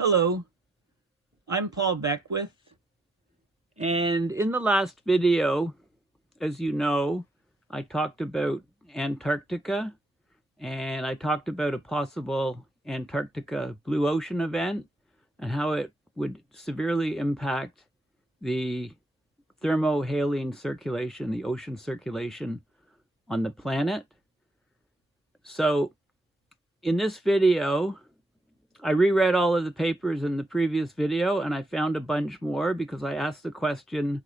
Hello, I'm Paul Beckwith, and in the last video, as you know, I talked about Antarctica, and I talked about a possible Antarctica Blue Ocean event and how it would severely impact the thermohaline circulation, the ocean circulation on the planet. So in this video, I reread all of the papers in the previous video and I found a bunch more because I asked the question,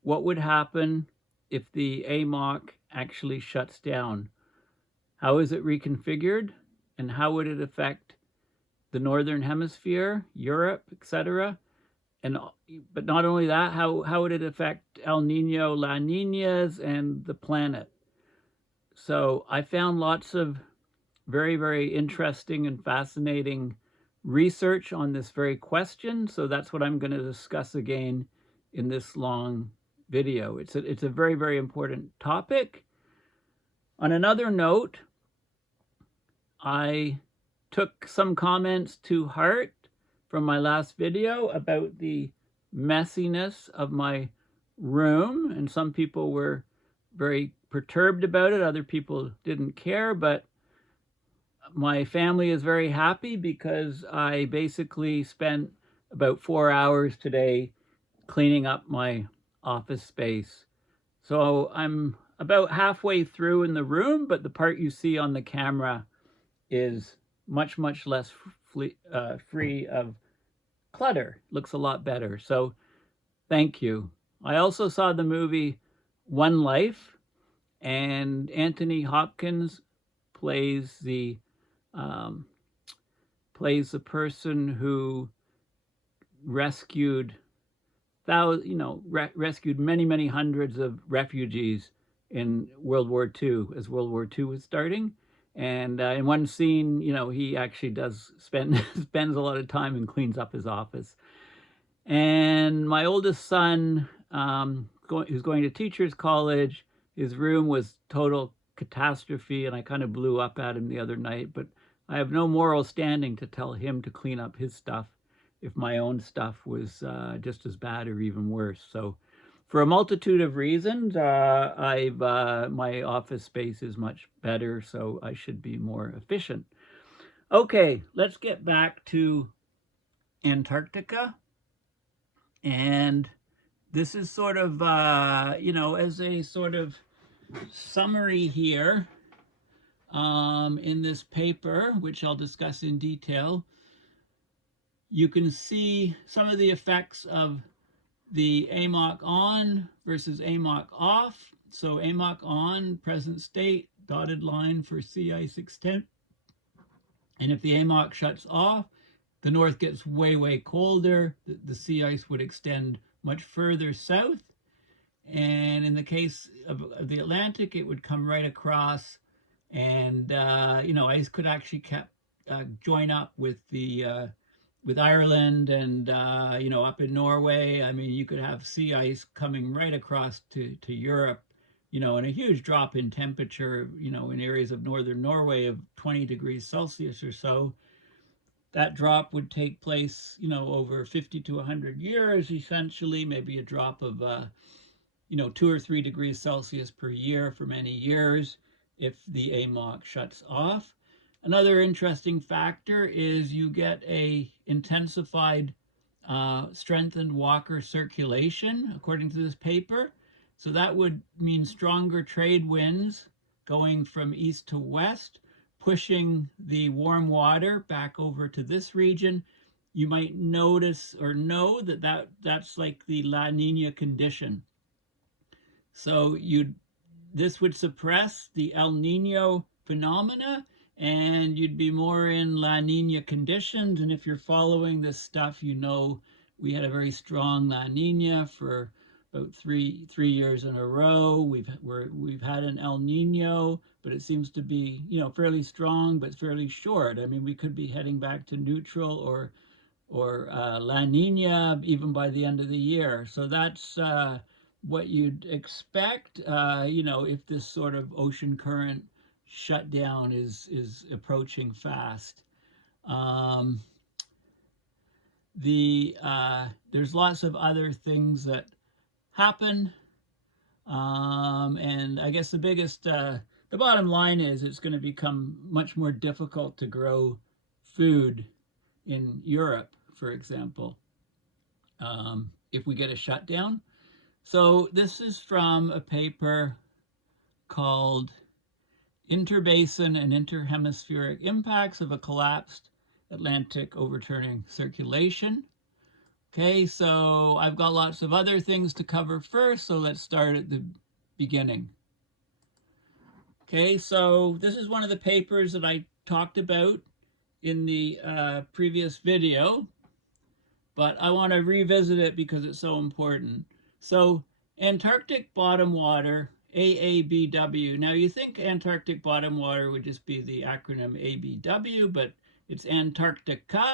what would happen if the AMOC actually shuts down? How is it reconfigured? And how would it affect the Northern Hemisphere, Europe, etc.? But not only that, how would it affect El Niño, La Niñas, and the planet? So I found lots of very, very interesting and fascinating research on this very question. So that's what I'm going to discuss again in this long video. It's a very, very important topic. On another note, I took some comments to heart from my last video about the messiness of my room, and some people were very perturbed about it. Other people didn't care, but my family is very happy because I basically spent about 4 hours today cleaning up my office space. So I'm about halfway through in the room, but the part you see on the camera is much, much less free of clutter. Looks a lot better. So thank you. I also saw the movie One Life, and Anthony Hopkins plays the person who rescued many, many hundreds of refugees in World War II as World War II was starting. And in one scene, he actually does spends a lot of time and cleans up his office. And my oldest son, who's going to teacher's college, his room was total catastrophe, and I kind of blew up at him the other night, but I have no moral standing to tell him to clean up his stuff if my own stuff was just as bad or even worse. So for a multitude of reasons, my office space is much better, so I should be more efficient. Okay, let's get back to Antarctica. And this is sort of, as a sort of summary here in this paper, which I'll discuss in detail, you can see some of the effects of the AMOC on versus AMOC off. So AMOC on, present state, dotted line for sea ice extent. And if the AMOC shuts off, the north gets way, way colder. The sea ice would extend much further south. And in the case of the Atlantic, it would come right across, and ice could actually join up with Ireland and up in Norway. I mean, you could have sea ice coming right across to Europe, and a huge drop in temperature, in areas of northern Norway of 20 degrees Celsius or so. That drop would take place, over 50 to 100 years, essentially, maybe a drop of 2 or 3 degrees Celsius per year for many years if the AMOC shuts off. Another interesting factor is you get a intensified strengthened Walker circulation, according to this paper. So that would mean stronger trade winds going from east to west, pushing the warm water back over to this region. You might notice or know that's like the La Niña condition. So this would suppress the El Niño phenomena, and you'd be more in La Niña conditions. And if you're following this stuff, we had a very strong La Niña for about three years in a row. We've had an El Niño, but it seems to be fairly strong but fairly short. I mean, we could be heading back to neutral or La Niña even by the end of the year. So that's what you'd expect, if this sort of ocean current shutdown is approaching fast. there's lots of other things that happen. And I guess the bottom line is it's going to become much more difficult to grow food in Europe, for example, if we get a shutdown. So this is from a paper called Interbasin and Interhemispheric Impacts of a Collapsed Atlantic Overturning Circulation. Okay, so I've got lots of other things to cover first, so let's start at the beginning. Okay, so this is one of the papers that I talked about in the previous video, but I want to revisit it because it's so important. So Antarctic Bottom Water, AABW. Now you think Antarctic Bottom Water would just be the acronym ABW, but it's Antarctica.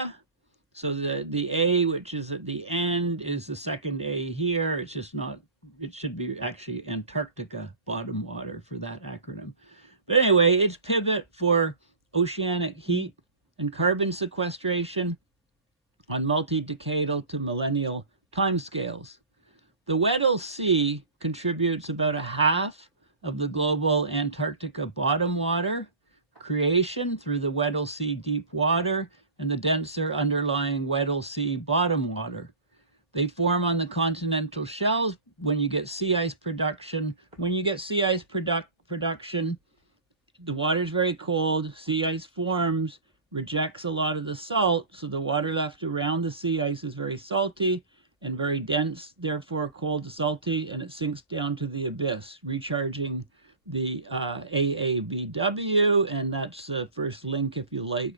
So the A, which is at the end, is the second A here. It's just not, it should be actually Antarctica Bottom Water for that acronym. But anyway, it's pivot for oceanic heat and carbon sequestration on multi-decadal to millennial timescales. The Weddell Sea contributes about a half of the global Antarctica bottom water creation through the Weddell Sea deep water and the denser underlying Weddell Sea bottom water. They form on the continental shelves when you get sea ice production. When you get sea ice production, the water is very cold, sea ice forms, rejects a lot of the salt, so the water left around the sea ice is very salty and very dense, therefore cold to salty, and it sinks down to the abyss, recharging the AABW, and that's the first link, if you like,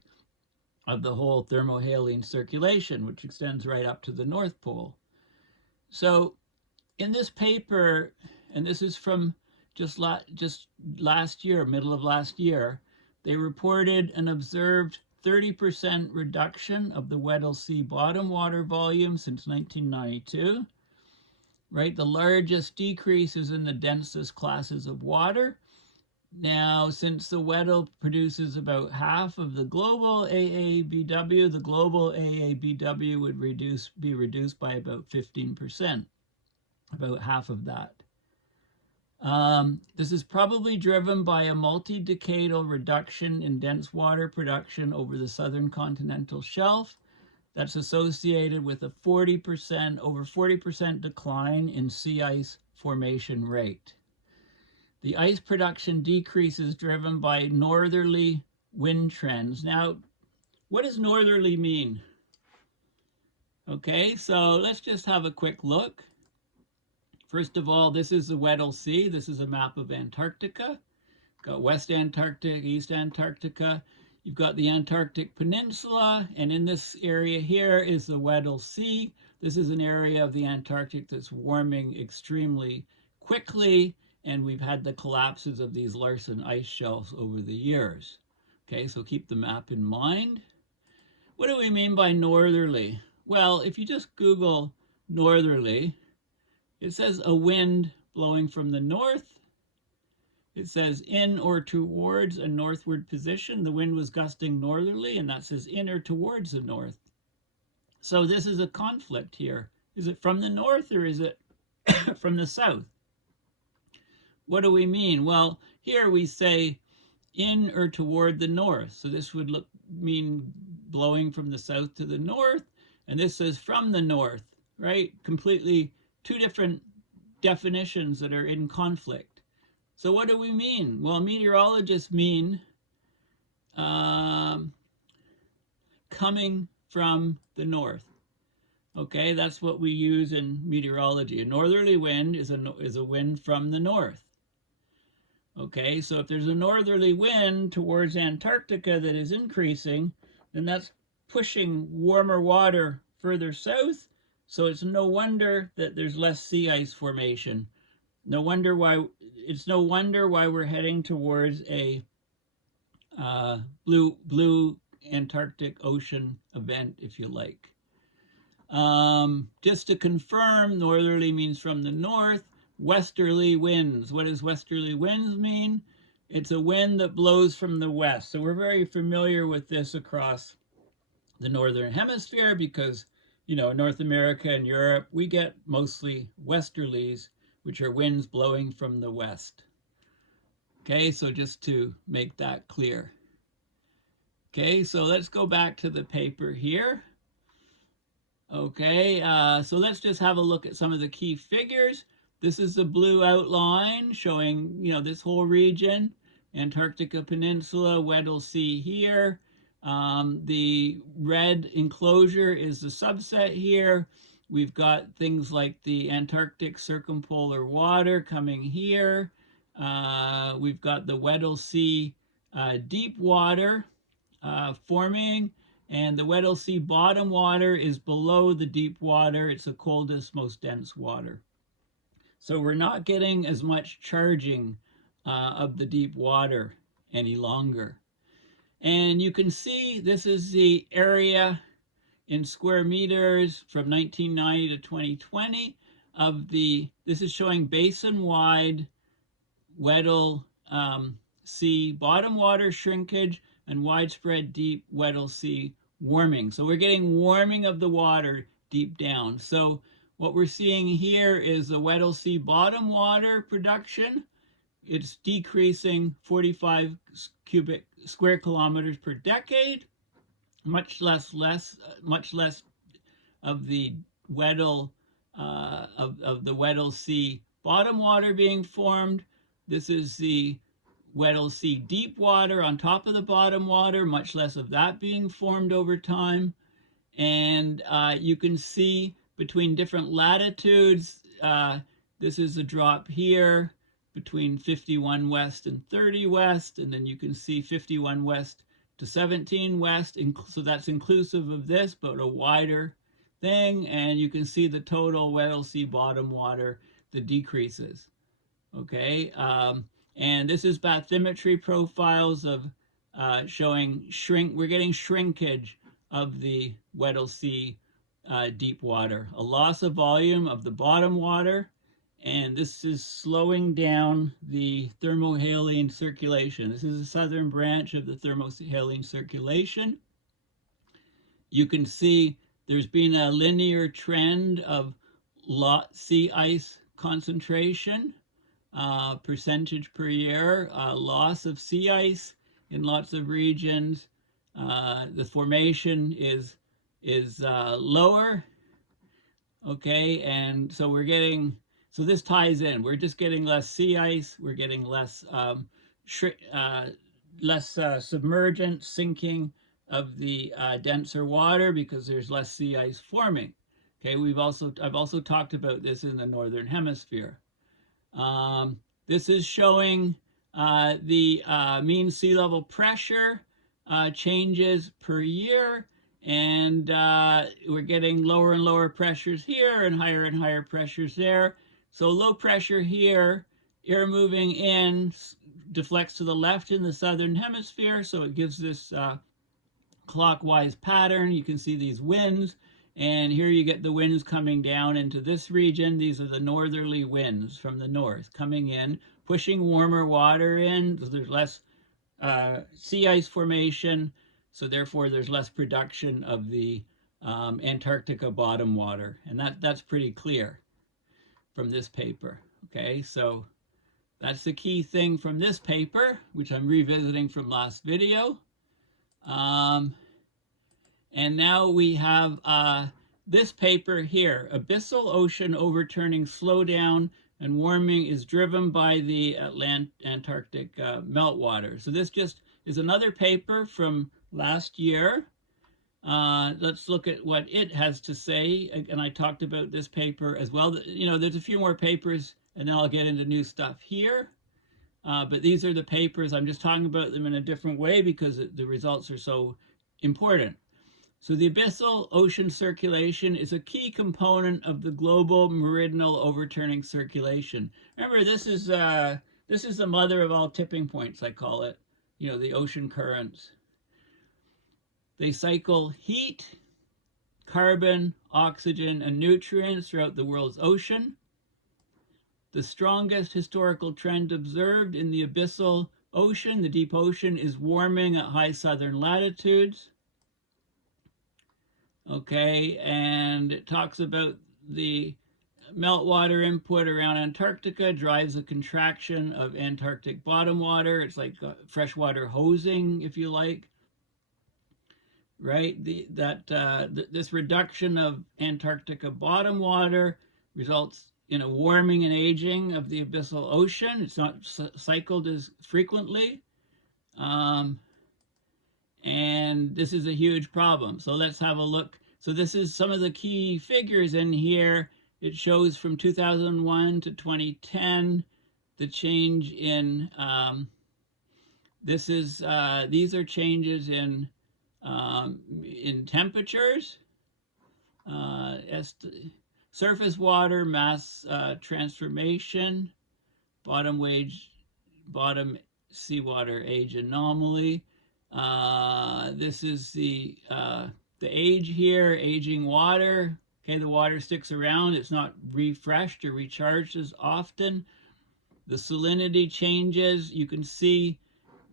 of the whole thermohaline circulation, which extends right up to the North Pole. So in this paper, and this is from just last year, middle of last year, they reported an observed 30% reduction of the Weddell Sea bottom water volume since 1992, right? The largest decrease is in the densest classes of water. Now, since the Weddell produces about half of the global AABW, the global AABW would be reduced by about 15%, about half of that. This is probably driven by a multi-decadal reduction in dense water production over the southern continental shelf that's associated with a over 40% decline in sea ice formation rate. The ice production decrease is driven by northerly wind trends. Now, what does northerly mean? Okay, so let's just have a quick look. First of all, this is the Weddell Sea. This is a map of Antarctica. Got West Antarctic, East Antarctica. You've got the Antarctic Peninsula, and in this area here is the Weddell Sea. This is an area of the Antarctic that's warming extremely quickly, and we've had the collapses of these Larsen ice shelves over the years. Okay, so keep the map in mind. What do we mean by northerly? Well, if you just Google northerly, it says a wind blowing from the north. It says in or towards a northward position. The wind was gusting northerly, and that says in or towards the north. So this is a conflict here. Is it from the north or is it from the south? What do we mean? Well, here we say in or toward the north. So this would mean blowing from the south to the north, and this says from the north, right? Completely two different definitions that are in conflict. So what do we mean? Well, meteorologists mean coming from the north. Okay, that's what we use in meteorology. A northerly wind is a wind from the north. Okay, so if there's a northerly wind towards Antarctica that is increasing, then that's pushing warmer water further south. So it's no wonder that there's less sea ice formation. No wonder why we're heading towards a blue Antarctic Ocean event, if you like. Just to confirm, northerly means from the north. Westerly winds. What does westerly winds mean? It's a wind that blows from the west. So we're very familiar with this across the northern hemisphere because North America and Europe, we get mostly westerlies, which are winds blowing from the west. Okay, so just to make that clear. Okay, so let's go back to the paper here. Okay, so let's just have a look at some of the key figures. This is the blue outline showing, this whole region, Antarctica Peninsula, Weddell Sea here. The red enclosure is the subset here. We've got things like the Antarctic circumpolar water coming here. We've got the Weddell Sea deep water forming, and the Weddell Sea bottom water is below the deep water. It's the coldest, most dense water. So we're not getting as much charging of the deep water any longer. And you can see this is the area in square meters from 1990 to 2020 of this is showing basin-wide Weddell Sea bottom water shrinkage and widespread deep Weddell Sea warming. So we're getting warming of the water deep down. So what we're seeing here is the Weddell Sea bottom water production. It's decreasing 45 cubic square kilometers per decade, much less of the Weddell of the Weddell Sea bottom water being formed. This is the Weddell Sea deep water on top of the bottom water, much less of that being formed over time. And you can see between different latitudes, this is a drop here between 51 west and 30 west, and then you can see 51 west to 17 west, so that's inclusive of this, but a wider thing, and you can see the total Weddell Sea bottom water, the decreases. Okay, and this is bathymetry profiles of showing we're getting shrinkage of the Weddell Sea deep water, a loss of volume of the bottom water, and this is slowing down the thermohaline circulation. This is the southern branch of the thermohaline circulation. You can see there's been a linear trend of sea ice concentration, percentage per year, loss of sea ice in lots of regions. The formation is lower. Okay, and so we're getting, so this ties in. We're just getting less sea ice. We're getting less submergent sinking of the denser water because there's less sea ice forming. Okay, I've also talked about this in the northern hemisphere. This is showing the mean sea level pressure changes per year, and we're getting lower and lower pressures here and higher pressures there. So low pressure here, air moving in deflects to the left in the southern hemisphere, so it gives this clockwise pattern. You can see these winds, and here you get the winds coming down into this region. These are the northerly winds from the north coming in, pushing warmer water in. So there's less sea ice formation, so therefore there's less production of the Antarctica bottom water, and that's pretty clear from this paper. Okay, so that's the key thing from this paper, which I'm revisiting from last video. And now we have this paper here, Abyssal Ocean Overturning, Slowdown, and Warming is Driven by the Antarctic Meltwater. So this just is another paper from last year. Let's look at what it has to say. And I talked about this paper as well. There's a few more papers, and then I'll get into new stuff here. But these are the papers. I'm just talking about them in a different way because the results are so important. So the Abyssal Ocean Circulation is a key component of the global meridional overturning circulation. Remember, this is the mother of all tipping points, I call it. The ocean currents. They cycle heat, carbon, oxygen, and nutrients throughout the world's ocean. The strongest historical trend observed in the Abyssal Ocean, the deep ocean, is warming at high southern latitudes. Okay, and it talks about the meltwater input around Antarctica drives a contraction of Antarctic bottom water. It's like freshwater hosing, if you like, right? This reduction of Antarctica bottom water results in a warming and aging of the abyssal ocean. It's not cycled as frequently. And this is a huge problem. So let's have a look. So this is some of the key figures in here. It shows from 2001 to 2010, the change in, these are changes in temperatures, surface water mass transformation, bottom seawater age anomaly. This is the age here, aging water. Okay, the water sticks around. It's not refreshed or recharged as often. The salinity changes. You can see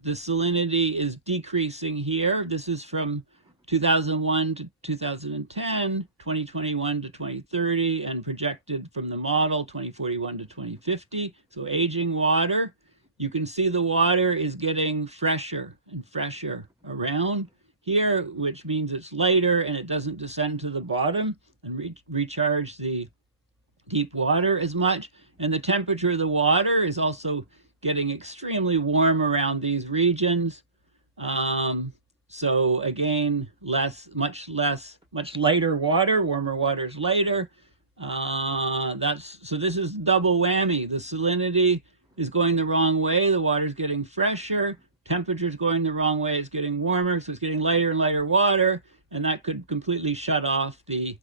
the salinity is decreasing here. This is from 2001 to 2010, 2021 to 2030, and projected from the model 2041 to 2050. So aging water. You can see the water is getting fresher and fresher around here, which means it's lighter and it doesn't descend to the bottom and recharge the deep water as much. And the temperature of the water is also getting extremely warm around these regions. So again, much lighter water. Warmer water is lighter. So this is double whammy. The salinity is going the wrong way. The water is getting fresher. Temperature is going the wrong way. It's getting warmer, so it's getting lighter and lighter water, and that could completely shut off the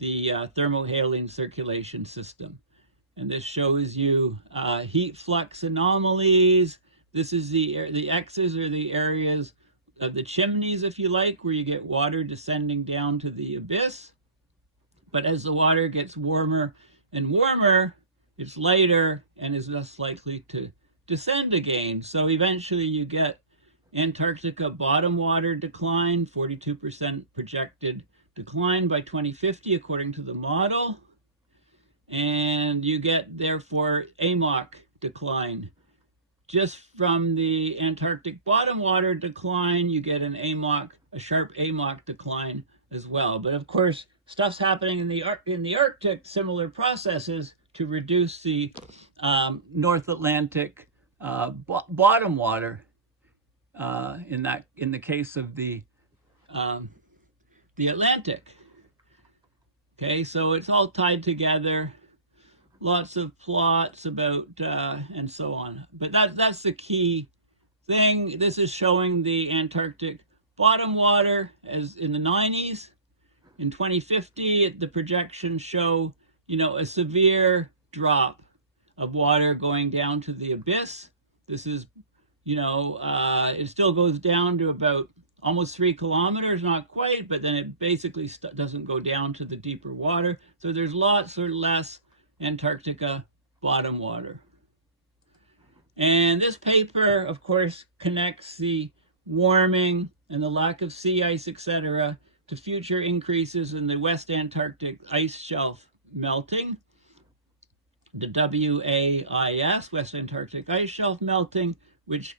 thermohaline circulation system. And this shows you heat flux anomalies. This is the X's are the areas of the chimneys, if you like, where you get water descending down to the abyss. But as the water gets warmer and warmer, it's lighter and is less likely to descend again. So eventually you get Antarctica bottom water decline, 42% projected decline by 2050 according to the model. And you get, therefore, AMOC decline. Just from the Antarctic bottom water decline, you get a sharp AMOC decline as well. But of course, stuff's happening in the Arctic, similar processes to reduce the North Atlantic bottom water. In the case of the Atlantic. Okay, so it's all tied together. Lots of plots about and so on. But that's the key thing. This is showing the Antarctic bottom water as in the 90s. In 2050, the projections show, a severe drop of water going down to the abyss. This is, it still goes down to about almost 3 kilometers, not quite, but then it basically doesn't go down to the deeper water. So there's lots or less Antarctica bottom water. And this paper, of course, connects the warming and the lack of sea ice, etc., to future increases in the West Antarctic ice shelf melting, the WAIS, West Antarctic Ice Shelf melting, which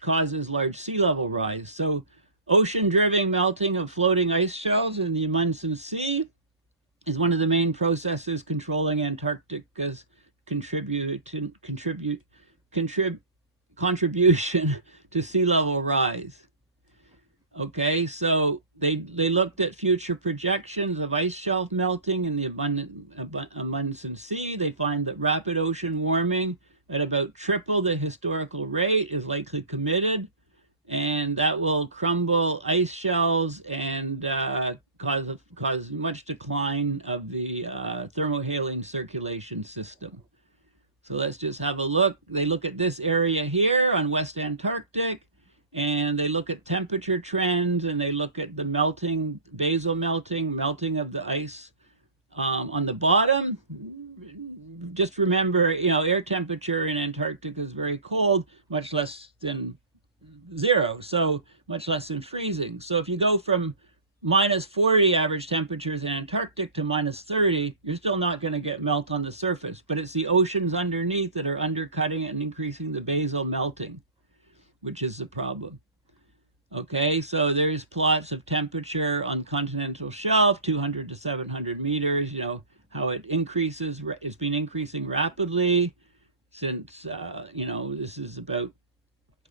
causes large sea level rise. So ocean-driven melting of floating ice shelves in the Amundsen Sea is one of the main processes controlling Antarctica's contribution to sea level rise. Okay, so they looked at future projections of ice shelf melting in the Amundsen Sea. They find that rapid ocean warming at about triple the historical rate is likely committed, and that will crumble ice shelves and cause much decline of the thermohaline circulation system. So let's just have a look. They look at this area here on West Antarctic, and they look at temperature trends, and they look at the melting, basal melting of the ice on the bottom. Just remember, air temperature in Antarctica is very cold, much less than 0, so much less than freezing. So if you go from minus 40 average temperatures in Antarctic to minus 30, you're still not going to get melt on the surface, but it's the oceans underneath that are undercutting it and increasing the basal melting, which is the problem. Okay, so there's plots of temperature on continental shelf, 200 to 700 meters, how it increases. It's been increasing rapidly since, this is about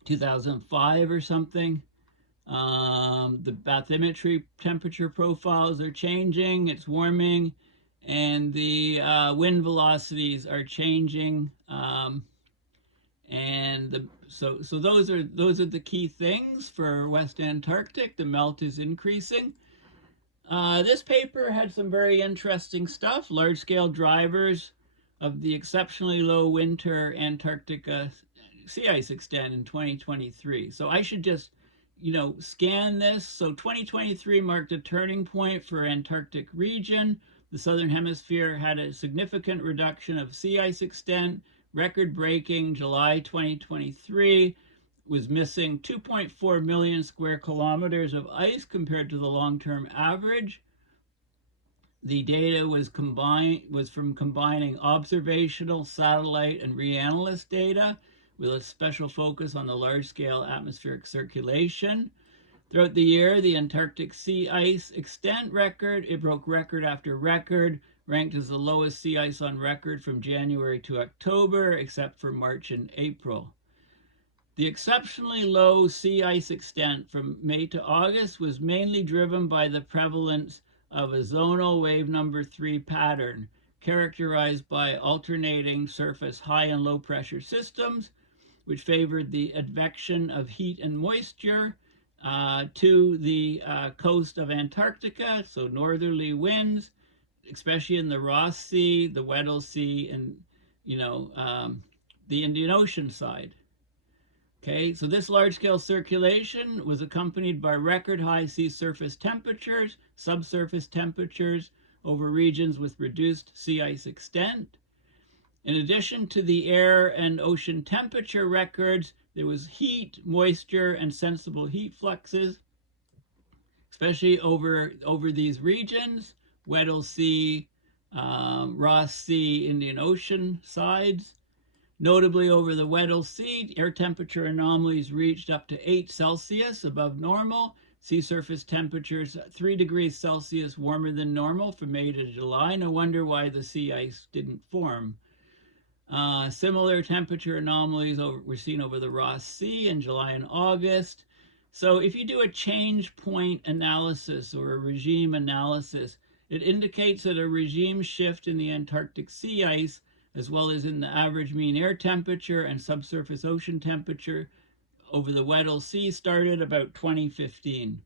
2005 or something. The bathymetry temperature profiles are changing, it's warming, and the wind velocities are changing. So those are the key things for West Antarctic. The melt is increasing. This paper had some very interesting stuff. Large-scale drivers of the exceptionally low winter Antarctica sea ice extent in 2023. So I should just, scan this. So 2023 marked a turning point for Antarctic region. The southern hemisphere had a significant reduction of sea ice extent. Record-breaking July 2023 was missing 2.4 million square kilometers of ice compared to the long-term average. The data was from combining observational, satellite, and reanalyst data with a special focus on the large-scale atmospheric circulation. Throughout the year, the Antarctic sea ice extent record, it broke record after record, ranked as the lowest sea ice on record from January to October, except for March and April. The exceptionally low sea ice extent from May to August was mainly driven by the prevalence of a zonal wave number 3 pattern, characterized by alternating surface high and low pressure systems, which favored the advection of heat and moisture to the coast of Antarctica, so northerly winds, especially in the Ross Sea, the Weddell Sea, and the Indian Ocean side. Okay, so this large-scale circulation was accompanied by record-high sea surface temperatures, subsurface temperatures over regions with reduced sea ice extent. In addition to the air and ocean temperature records, there was heat, moisture, and sensible heat fluxes, especially over these regions, Weddell Sea, Ross Sea, Indian Ocean sides. Notably, over the Weddell Sea, air temperature anomalies reached up to 8 Celsius above normal. Sea surface temperatures 3 degrees Celsius warmer than normal from May to July. No wonder why the sea ice didn't form. Similar temperature anomalies were seen over the Ross Sea in July and August. So if you do a change point analysis or a regime analysis, it indicates that a regime shift in the Antarctic sea ice, as well as in the average mean air temperature and subsurface ocean temperature over the Weddell Sea, started about 2015.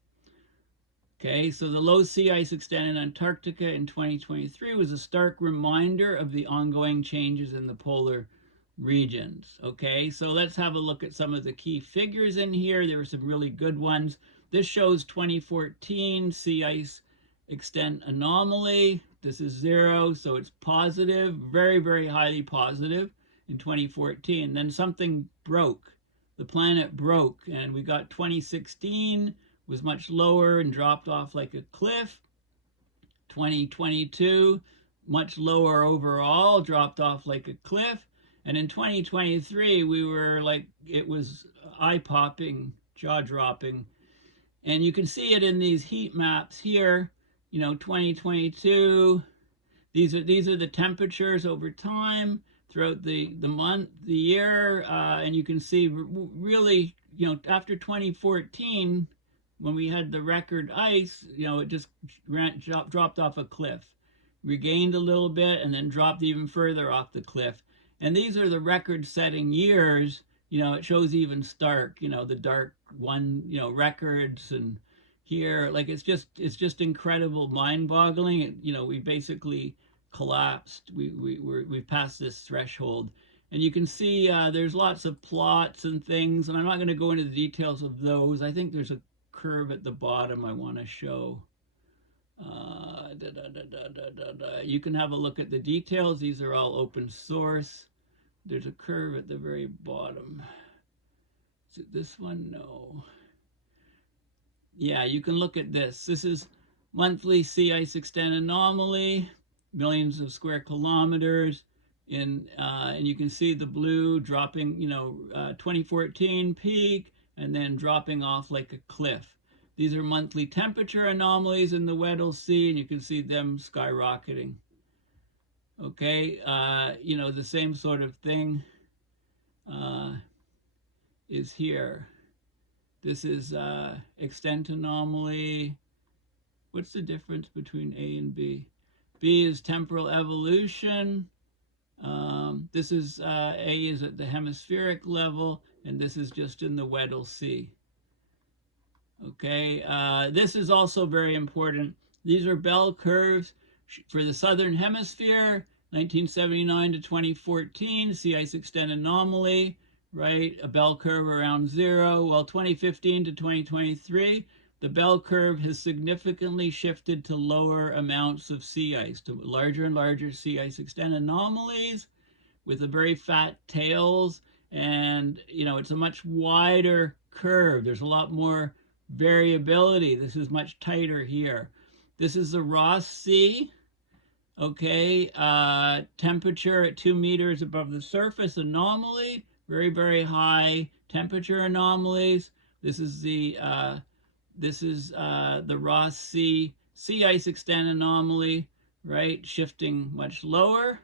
Okay, so the low sea ice extent in Antarctica in 2023 was a stark reminder of the ongoing changes in the polar regions. Okay, so let's have a look at some of the key figures in here. There were some really good ones. This shows 2014 sea ice extent anomaly. This is 0, so it's positive, very, very highly positive in 2014. Then something broke. The planet broke, and we got 2016 was much lower and dropped off like a cliff. 2022, much lower overall, dropped off like a cliff. And in 2023, we were like, it was eye-popping, jaw-dropping. And you can see it in these heat maps here. 2022, these are the temperatures over time throughout the month, the year, and you can see really, after 2014, when we had the record ice, it just dropped off a cliff, regained a little bit, and then dropped even further off the cliff. And these are the record-setting years. It shows even stark, the dark one, records, and here, like it's just incredible, mind-boggling. We basically collapsed. We've passed this threshold, and you can see there's lots of plots and things, and I'm not going to go into the details of those. I think there's a curve at the bottom I want to show. You can have a look at the details. These are all open source. There's a curve at the very bottom. Is it this one? No. Yeah, you can look at this. This is monthly sea ice extent anomaly, millions of square kilometers. And you can see the blue dropping, 2014 peak, and then dropping off like a cliff. These are monthly temperature anomalies in the Weddell Sea, and you can see them skyrocketing. Okay, the same sort of thing is here. This is extent anomaly. What's the difference between A and B? B is temporal evolution. This is A is at the hemispheric level, and this is just in the Weddell Sea. Okay, this is also very important. These are bell curves for the southern hemisphere, 1979 to 2014, sea ice extent anomaly, right? A bell curve around 0. Well, 2015 to 2023, the bell curve has significantly shifted to lower amounts of sea ice, to larger and larger sea ice extent anomalies with the very fat tails. And, it's a much wider curve. There's a lot more variability. This is much tighter here. This is the Ross Sea. Okay, temperature at 2 meters above the surface anomaly, very, very high temperature anomalies. This is the Ross Sea sea ice extent anomaly, right? Shifting much lower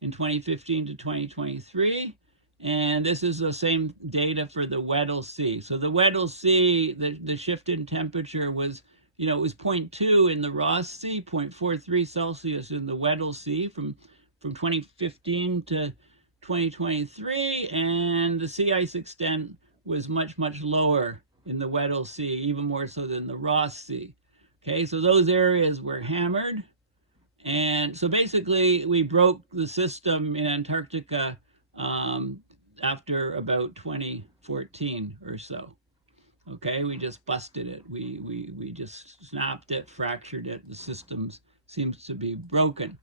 in 2015 to 2023. And this is the same data for the Weddell Sea. So the Weddell Sea, the shift in temperature was, it was 0.2 in the Ross Sea, 0.43 Celsius in the Weddell Sea from 2015 to 2023. And the sea ice extent was much, much lower in the Weddell Sea, even more so than the Ross Sea. Okay, so those areas were hammered. And so basically we broke the system in Antarctica after about 2014 or so. Okay, we just busted it. We just snapped it, fractured it. The system seems to be broken.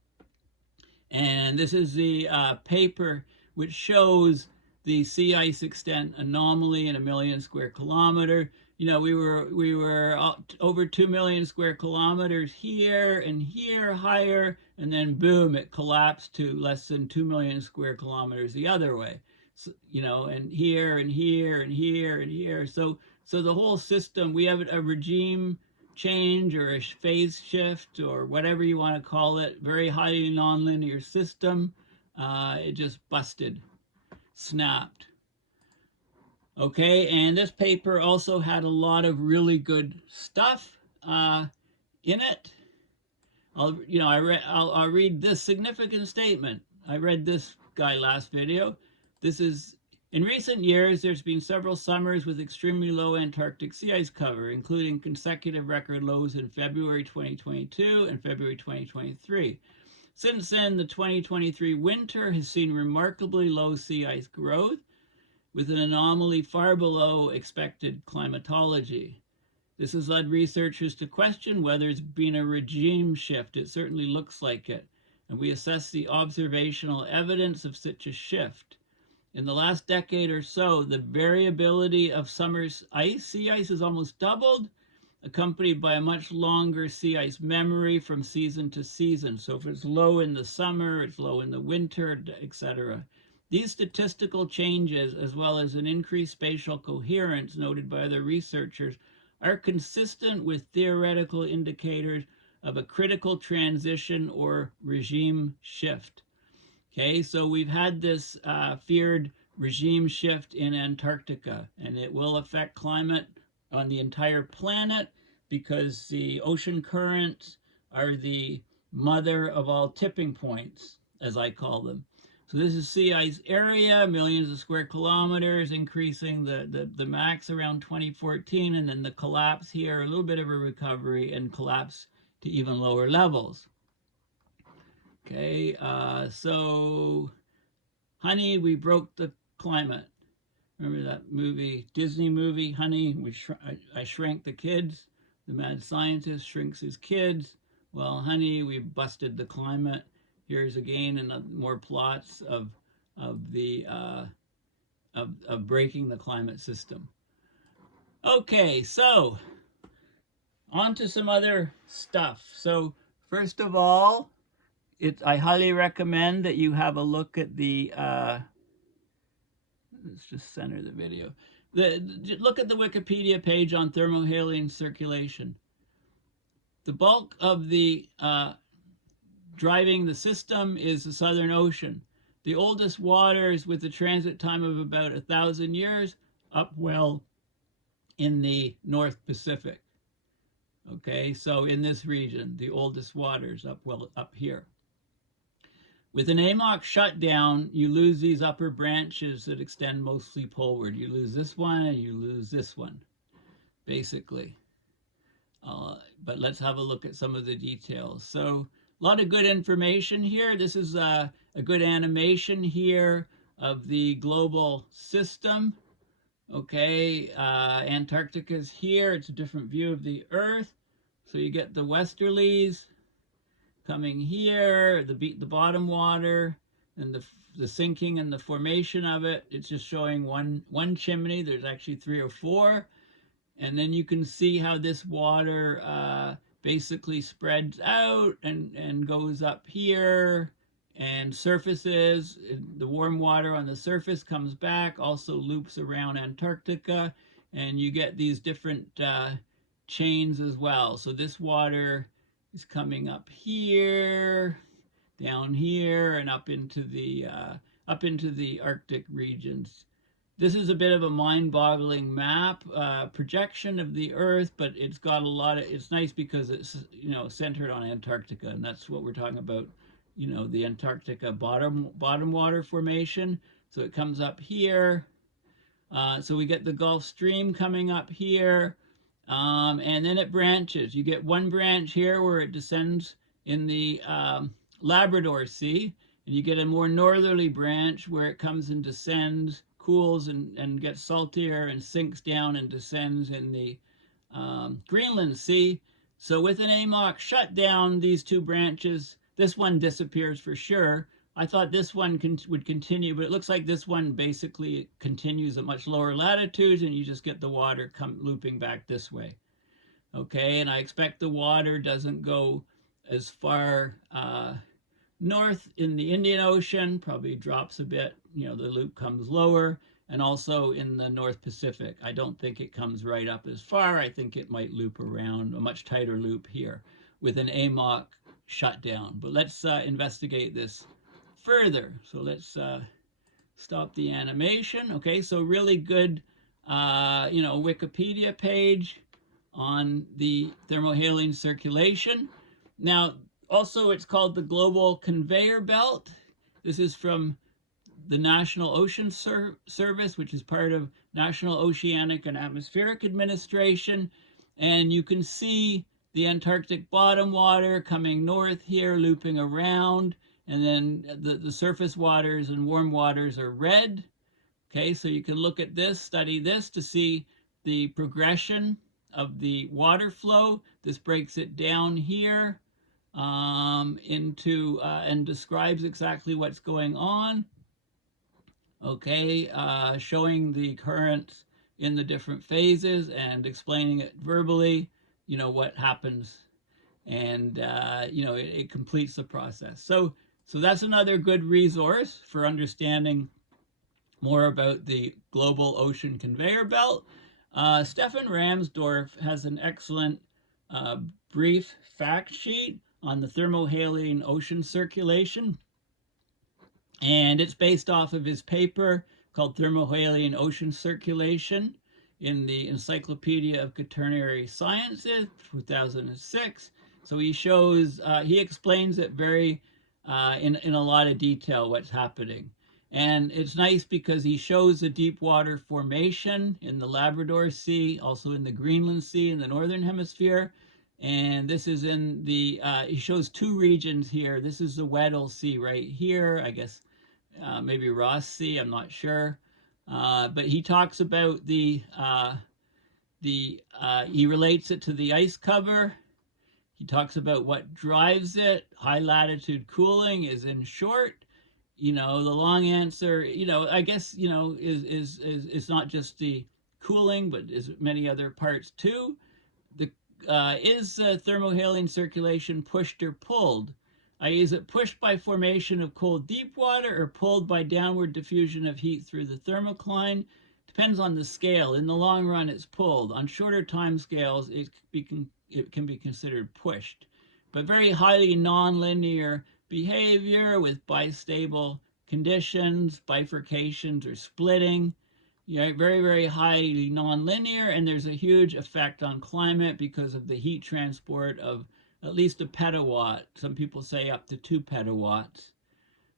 And this is the paper which shows the sea ice extent anomaly in 1 million square kilometer. We were over 2 million square kilometers here and here, higher, and then boom, it collapsed to less than 2 million square kilometers the other way. So, and here and here and here and here. So the whole system, we have a regime change or a phase shift or whatever you want to call it, very highly nonlinear system. It just busted, snapped. Okay, and this paper also had a lot of really good stuff in it. I'll read this significant statement. I read this guy last video. This is, in recent years, there's been several summers with extremely low Antarctic sea ice cover, including consecutive record lows in February 2022 and February 2023. Since then, the 2023 winter has seen remarkably low sea ice growth, with an anomaly far below expected climatology. This has led researchers to question whether it's been a regime shift. It certainly looks like it, and we assess the observational evidence of such a shift. In the last decade or so, the variability of summer's sea ice has almost doubled, accompanied by a much longer sea ice memory from season to season. So if it's low in the summer, it's low in the winter, etc. These statistical changes, as well as an increased spatial coherence noted by other researchers, are consistent with theoretical indicators of a critical transition or regime shift. Okay, so we've had this feared regime shift in Antarctica, and it will affect climate on the entire planet because the ocean currents are the mother of all tipping points, as I call them. So this is sea ice area, millions of square kilometers, increasing the max around 2014, and then the collapse here, a little bit of a recovery and collapse to even lower levels. Okay, so, Honey, we broke the climate. Remember that movie, Disney movie, Honey, I shrank the kids. The mad scientist shrinks his kids. Well, Honey, we busted the climate. Here's again and more plots of breaking the climate system. Okay, so on to some other stuff. So first of all, I highly recommend that you have a look at the, let's just center the video. Look at the Wikipedia page on thermohaline circulation. The bulk of the driving the system is the Southern Ocean. The oldest waters with a transit time of about 1,000 years up well in the North Pacific. Okay, so in this region, the oldest waters up here. With an AMOC shutdown, you lose these upper branches that extend mostly poleward. You lose this one and you lose this one, basically. But let's have a look at some of the details. So a lot of good information here. This is a good animation here of the global system. Okay, Antarctica's here. It's a different view of the Earth. So you get the westerlies coming here, the bottom water, and the sinking and the formation of it. It's just showing one chimney. There's actually 3 or 4. And then you can see how this water basically spreads out and goes up here and surfaces. The warm water on the surface comes back, also loops around Antarctica, and you get these different chains as well. So this water is coming up here, down here, and up into the Arctic regions. This is a bit of a mind-boggling map projection of the Earth, but it's got a lot of. It's nice because it's centered on Antarctica, and that's what we're talking about. The Antarctica bottom water formation. So it comes up here. So we get the Gulf Stream coming up here. And then it branches. You get one branch here where it descends in the Labrador Sea, and you get a more northerly branch where it comes and descends, cools and gets saltier and sinks down and descends in the Greenland Sea. So with an AMOC shutdown, these two branches, this one disappears for sure. I thought this one would continue, but it looks like this one basically continues at much lower latitudes, and you just get the water looping back this way. Okay, and I expect the water doesn't go as far north in the Indian Ocean, probably drops a bit. The loop comes lower, and also in the North Pacific. I don't think it comes right up as far. I think it might loop around a much tighter loop here with an AMOC shutdown. But let's investigate this further. So let's stop the animation. Okay, so really good, Wikipedia page on the thermohaline circulation. Now, also it's called the Global Conveyor Belt. This is from the National Ocean Service, which is part of National Oceanic and Atmospheric Administration. And you can see the Antarctic bottom water coming north here, looping around. And then the surface waters and warm waters are red. Okay, so you can look at this, study this to see the progression of the water flow. This breaks it down here into and describes exactly what's going on. Okay, showing the currents in the different phases and explaining it verbally, what happens. And, it completes the process. So that's another good resource for understanding more about the global ocean conveyor belt. Stefan Ramsdorf has an excellent brief fact sheet on the thermohaline ocean circulation. And it's based off of his paper called Thermohaline Ocean Circulation in the Encyclopedia of Quaternary Sciences, 2006. So he explains it very in a lot of detail what's happening. And it's nice because he shows the deep water formation in the Labrador Sea, also in the Greenland Sea in the Northern Hemisphere. And this is in the, he shows two regions here. This is the Weddell Sea right here, I guess maybe Ross Sea, I'm not sure. But he talks about he relates it to the ice cover. He talks about what drives it. High latitude cooling is in short. The long answer, I guess, is not just the cooling, but is many other parts too. is thermohaline circulation pushed or pulled? Is it pushed by formation of cold deep water or pulled by downward diffusion of heat through the thermocline? Depends on the scale. In the long run, it's pulled. On shorter time scales, it can be considered pushed. But very highly nonlinear behavior with bistable conditions, bifurcations, or splitting. Very, very highly nonlinear, and there's a huge effect on climate because of the heat transport of at least a petawatt. Some people say up to 2 petawatts.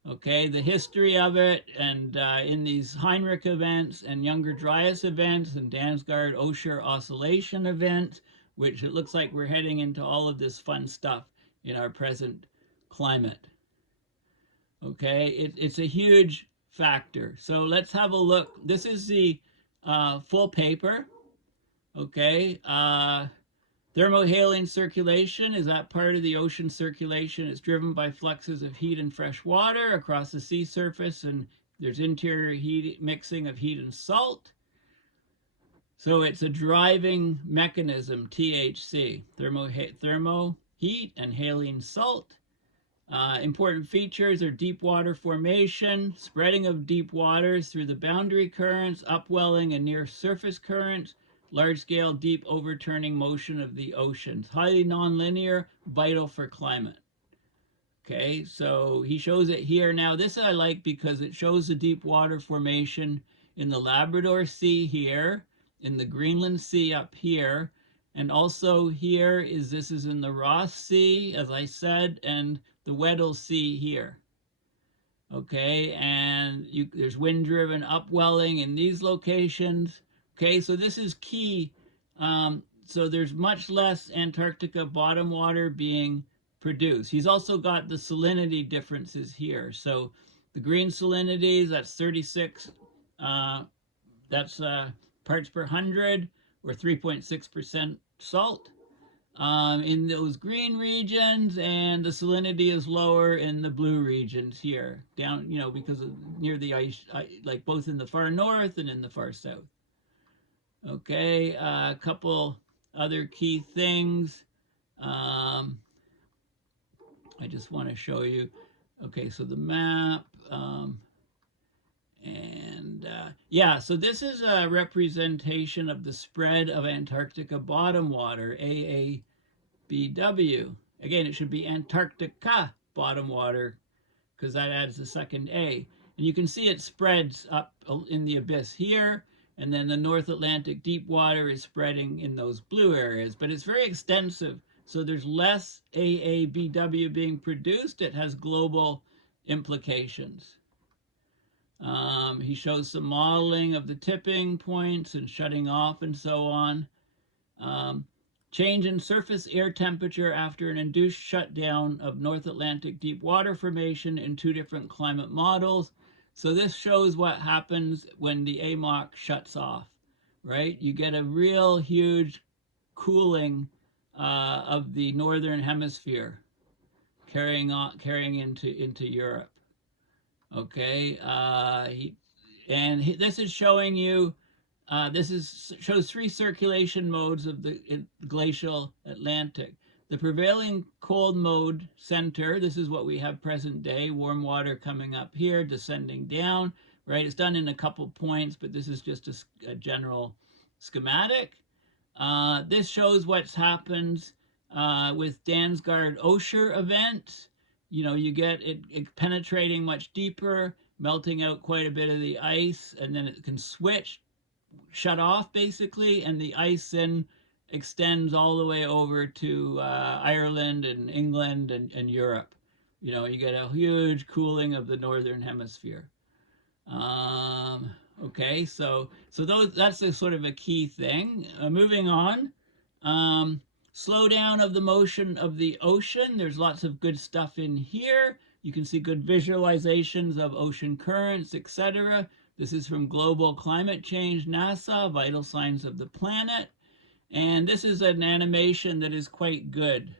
Okay, the history of it, and in these Heinrich events and Younger Dryas events and Dansgaard-Oshur oscillation events, which it looks like we're heading into all of this fun stuff in our present climate. Okay, it's a huge factor. So let's have a look. This is the full paper. Okay, thermohaline circulation, is that part of the ocean circulation? It's driven by fluxes of heat and fresh water across the sea surface, and there's interior heat mixing of heat and salt. So it's a driving mechanism, THC, thermo heat and haline salt. Important features are deep water formation, spreading of deep waters through the boundary currents, upwelling and near surface currents, large-scale deep overturning motion of the oceans. Highly nonlinear, vital for climate. Okay, so he shows it here. Now this I like because it shows the deep water formation in the Labrador Sea here, in the Greenland Sea up here, and also here this is in the Ross Sea, as I said, and the Weddell Sea here. Okay, and there's wind-driven upwelling in these locations. Okay, so this is key. So there's much less Antarctica bottom water being produced. He's also got the salinity differences here. So the green salinities, that's 36, that's parts per 100, or 3.6% salt in those green regions, and the salinity is lower in the blue regions here, down, because of near the ice, like both in the far north and in the far south. Okay, a couple other key things. I just want to show you. Okay, so the map. Yeah, so this is a representation of the spread of Antarctica bottom water, AABW. Again, it should be Antarctica bottom water because that adds the second A. And you can see it spreads up in the abyss here, and then the North Atlantic deep water is spreading in those blue areas, but it's very extensive. So there's less AABW being produced. It has global implications. He shows some modeling of the tipping points and shutting off and so on. Change in surface air temperature after an induced shutdown of North Atlantic deep water formation in 2 different climate models. So this shows what happens when the AMOC shuts off, right? You get a real huge cooling of the northern hemisphere carrying into Europe. Okay, this is showing you, shows 3 circulation modes of the glacial Atlantic. The prevailing cold mode center, this is what we have present day, warm water coming up here, descending down, right? It's done in a couple points, but this is just a general schematic. This shows what's happened with Dansgaard-Oshur events. You get it penetrating much deeper, melting out quite a bit of the ice, and then it can shut off basically, and the ice then extends all the way over to Ireland and England and Europe. You get a huge cooling of the northern hemisphere. Okay, so that's a sort of a key thing. Moving on. Slowdown of the motion of the ocean. There's lots of good stuff in here. You can see good visualizations of ocean currents, etc. This is from Global Climate Change, NASA, Vital Signs of the Planet. And this is an animation that is quite good.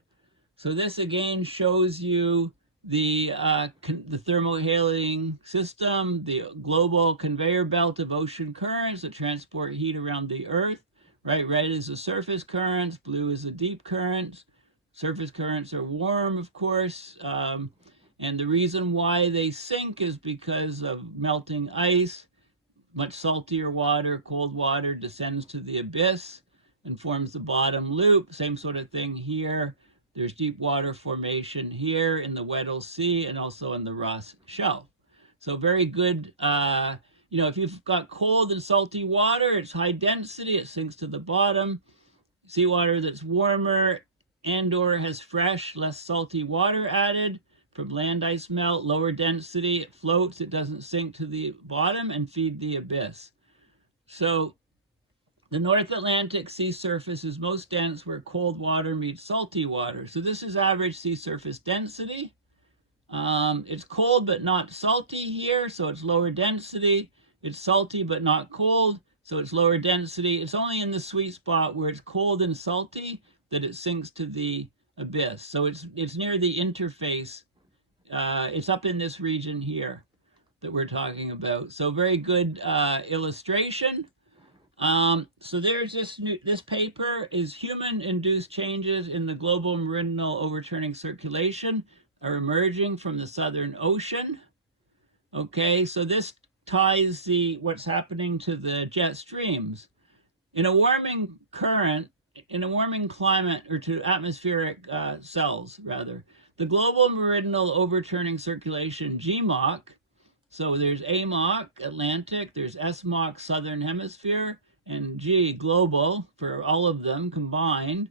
So this again shows you the thermohaline system, the global conveyor belt of ocean currents that transport heat around the Earth. Bright red is the surface currents, blue is the deep currents. Surface currents are warm, of course, and the reason why they sink is because of melting ice. Much saltier water, cold water, descends to the abyss and forms the bottom loop. Same sort of thing here. There's deep water formation here in the Weddell Sea and also in the Ross Shelf. So very good, if you've got cold and salty water, it's high density, it sinks to the bottom. Seawater that's warmer and or has fresh, less salty water added from land ice melt, lower density, it floats, it doesn't sink to the bottom and feed the abyss. So the North Atlantic sea surface is most dense where cold water meets salty water. So this is average sea surface density. It's cold but not salty here, so it's lower density. It's salty but not cold, so it's lower density. It's only in the sweet spot where it's cold and salty that it sinks to the abyss. So it's near the interface. It's up in this region here that we're talking about. So very good illustration. So there's this paper is human-induced changes in the global meridional overturning circulation are emerging from the Southern Ocean. Okay, so this ties what's happening to the jet streams. In a warming current, in a warming climate, or to atmospheric cells, rather, the global meridional overturning circulation, GMOC, so there's AMOC, Atlantic, there's SMOC, Southern Hemisphere, and G, global, for all of them combined.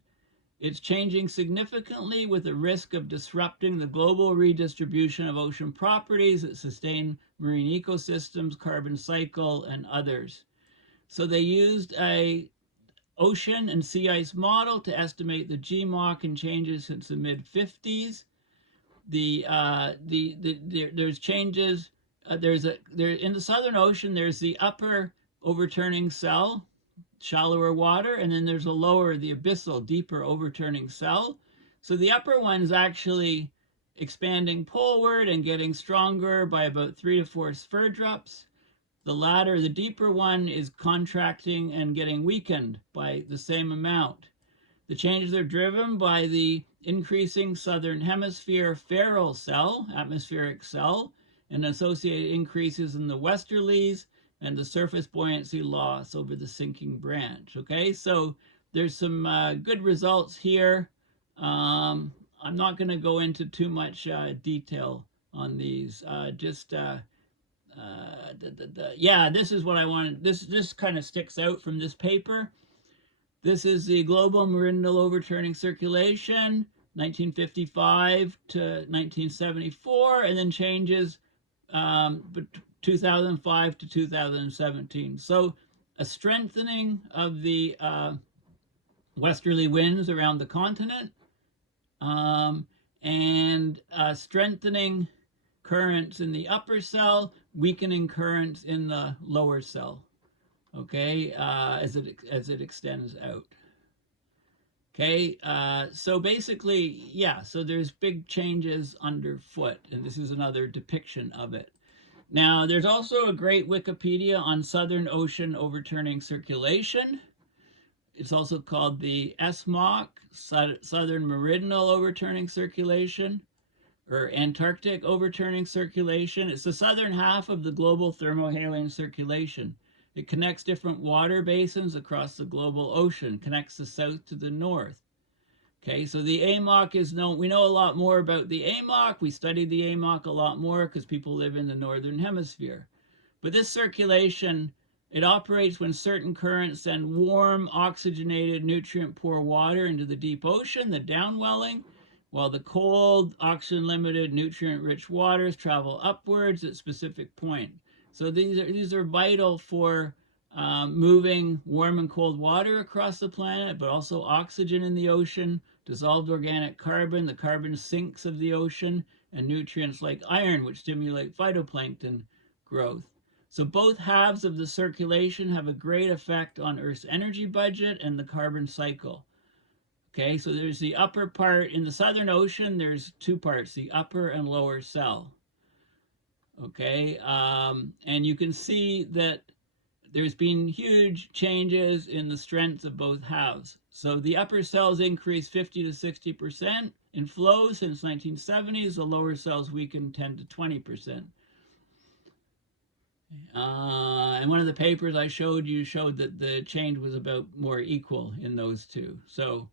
It's changing significantly with the risk of disrupting the global redistribution of ocean properties that sustain marine ecosystems, carbon cycle, and others. So they used a ocean and sea ice model to estimate the GMOC and changes since the mid-50s. There's changes. In the Southern Ocean, there's the upper overturning cell, shallower water, and then there's a lower, the abyssal, deeper overturning cell. So the upper one is actually expanding poleward and getting stronger by about 3 to 4 spheredrops. The latter, the deeper one, is contracting and getting weakened by the same amount. The changes are driven by the increasing southern hemisphere feral cell, atmospheric cell, and associated increases in the westerlies and the surface buoyancy loss over the sinking branch. Okay, so there's some good results here. I'm not going to go into too much detail on these. Yeah, this is what I wanted. This kind of sticks out from this paper. This is the global meridional overturning circulation, 1955 to 1974, and then changes 2005 to 2017. So a strengthening of the westerly winds around the continent, and strengthening currents in the upper cell, weakening currents in the lower cell, okay, as it extends out. Okay, so basically, yeah, so there's big changes underfoot, and this is another depiction of it. Now, there's also a great Wikipedia on Southern Ocean overturning circulation. It's also called the SMOC, Southern Meridional Overturning Circulation, or Antarctic Overturning Circulation. It's the southern half of the global thermohaline circulation. It connects different water basins across the global ocean, connects the south to the north. Okay, so the AMOC is known. We know a lot more about the AMOC. We studied the AMOC a lot more because people live in the northern hemisphere. But this circulation, it operates when certain currents send warm, oxygenated, nutrient-poor water into the deep ocean, the downwelling, while the cold, oxygen-limited, nutrient-rich waters travel upwards at specific point. So these are vital for moving warm and cold water across the planet, but also oxygen in the ocean, dissolved organic carbon, the carbon sinks of the ocean, and nutrients like iron, which stimulate phytoplankton growth. So both halves of the circulation have a great effect on Earth's energy budget and the carbon cycle. Okay, so there's the upper part. In the Southern Ocean, there's two parts, the upper and lower cell. Okay, and you can see that there's been huge changes in the strength of both halves. So the upper cells increased 50 to 60% in flow since 1970s. The lower cells weakened 10 to 20%. And one of the papers I showed you showed that the change was about more equal in those two. So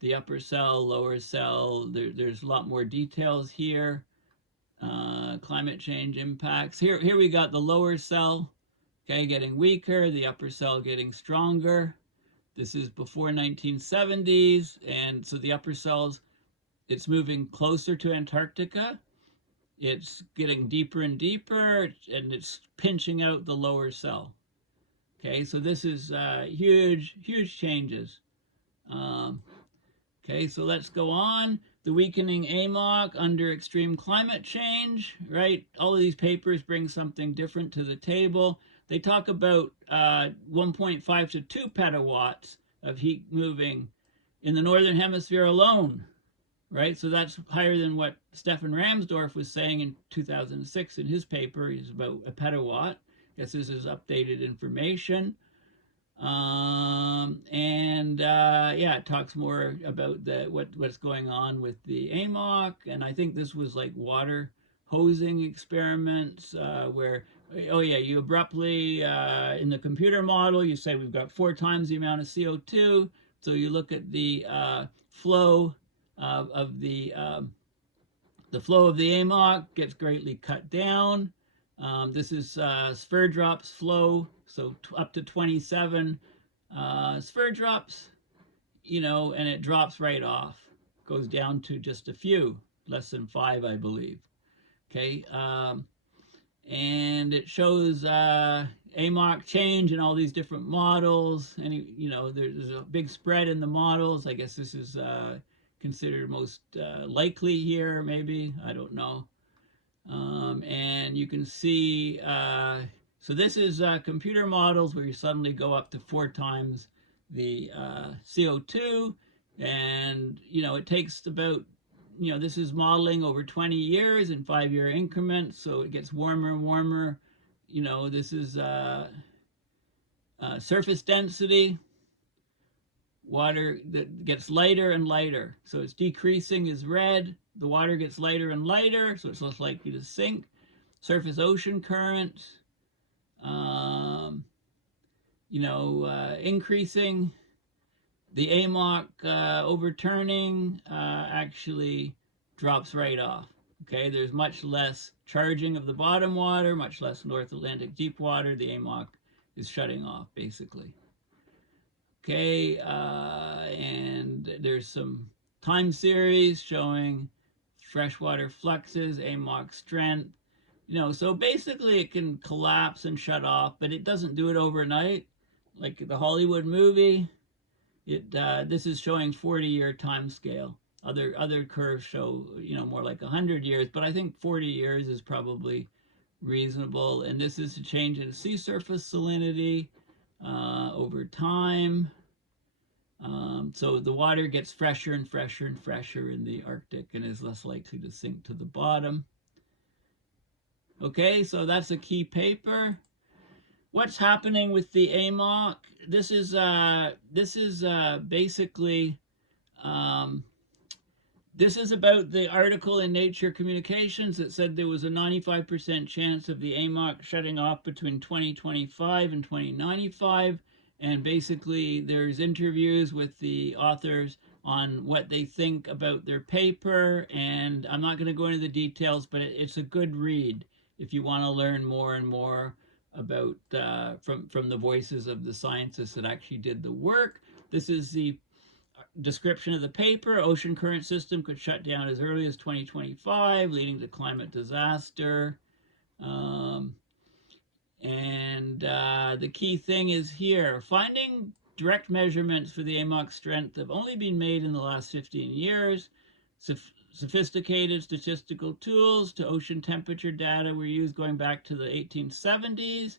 the upper cell, lower cell, there's a lot more details here. Climate change impacts. Here we got the lower cell, okay, getting weaker, the upper cell getting stronger. This is before 1970s, and so the upper cells, it's moving closer to Antarctica. It's getting deeper and deeper, and it's pinching out the lower cell. Okay, so this is huge changes. Okay, so let's go on. The weakening AMOC under extreme climate change, right? All of these papers bring something different to the table. They talk about 1.5 to 2 petawatts of heat moving in the Northern Hemisphere alone, right? So that's higher than what Stefan Ramsdorf was saying in 2006 in his paper. He's about a petawatt. I guess this is updated information. Yeah, it talks more about what's going on with the AMOC, and I think this was like water hosing experiments where, oh yeah, you abruptly in the computer model you say we've got 4 times the amount of CO2, so you look at the flow of the flow of the AMOC gets greatly cut down. This is sphere drops flow, so up to 27 sphere drops, you know, and it drops right off, goes down to just a few, less than 5, I believe. Okay, and it shows AMOC change in all these different models, and you know, there's a big spread in the models. I guess this is considered most likely here, maybe, I don't know. And you can see, so this is computer models where you suddenly go up to 4 times the CO2, and you know, it takes about, you know, this is modeling over 20 years in 5-year increments, so it gets warmer and warmer. You know, this is surface density. Water that gets lighter and lighter, so it's decreasing is red. The water gets lighter and lighter, so it's less likely to sink. Surface ocean currents, you know, increasing. The AMOC overturning actually drops right off. Okay, there's much less charging of the bottom water, much less North Atlantic deep water. The AMOC is shutting off, basically. Okay, and there's some time series showing freshwater fluxes, AMOC strength. You know, so basically it can collapse and shut off, but it doesn't do it overnight. Like the Hollywood movie, this is showing 40-year time scale. Other curves show, you know, more like 100 years, but I think 40 years is probably reasonable. And this is a change in sea surface salinity over time. So the water gets fresher and fresher and fresher in the Arctic and is less likely to sink to the bottom. Okay, so that's a key paper. What's happening with the AMOC? This is basically this is about the article in Nature Communications that said there was a 95% chance of the AMOC shutting off between 2025 and 2095. And basically there's interviews with the authors on what they think about their paper. And I'm not going to go into the details, but it's a good read if you want to learn more and more about from the voices of the scientists that actually did the work. This is the description of the paper. Ocean current system could shut down as early as 2025, leading to climate disaster. The key thing is here, finding direct measurements for the AMOC strength have only been made in the last 15 years. Sophisticated statistical tools to ocean temperature data were used going back to the 1870s.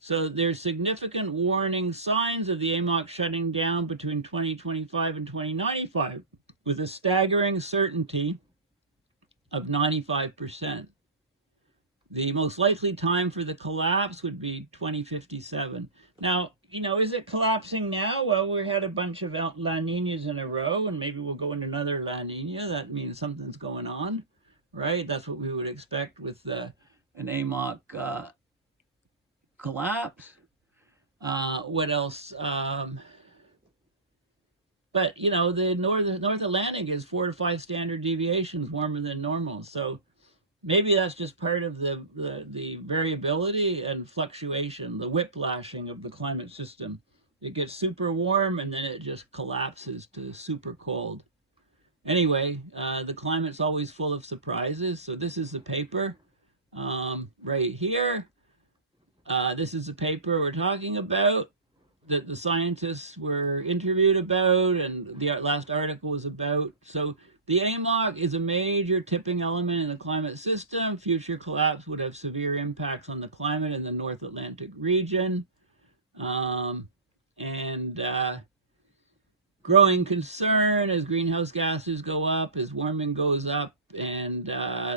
So there's significant warning signs of the AMOC shutting down between 2025 and 2095 with a staggering certainty of 95%. The most likely time for the collapse would be 2057. Now, is it collapsing now? Well, we had a bunch of La Niñas in a row, and maybe we'll go into another La Niña. That means something's going on, right? That's what we would expect with an AMOC collapse. What else? But the North Atlantic is 4 to 5 standard deviations warmer than normal. So maybe that's just part of the variability and fluctuation, the whiplashing of the climate system. It gets super warm and then it just collapses to super cold. Anyway, the climate's always full of surprises. So this is the paper right here. This is the paper we're talking about, that the scientists were interviewed about, and the last article was about. So the AMOC is a major tipping element in the climate system. Future collapse would have severe impacts on the climate in the North Atlantic region. Growing concern as greenhouse gases go up, as warming goes up, and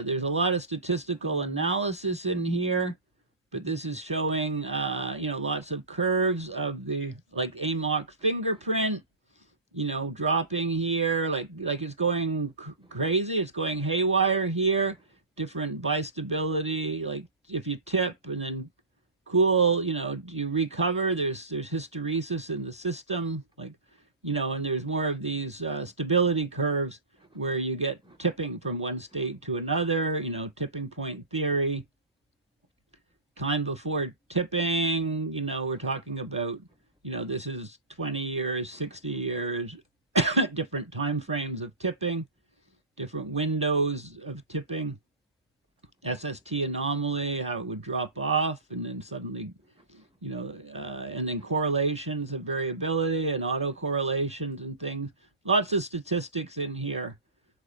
there's a lot of statistical analysis in here. But this is showing, lots of curves of the, like AMOC Fingerprint, dropping here, like it's going crazy. It's going haywire here. Different bistability, like if you tip and then cool, you recover. There's hysteresis in the system, like, and there's more of these stability curves where you get tipping from one state to another, tipping point theory. Time before tipping, we're talking about, this is 20 years, 60 years, different time frames of tipping, different windows of tipping, SST anomaly, how it would drop off, and then suddenly, and then correlations of variability and autocorrelations and things. Lots of statistics in here,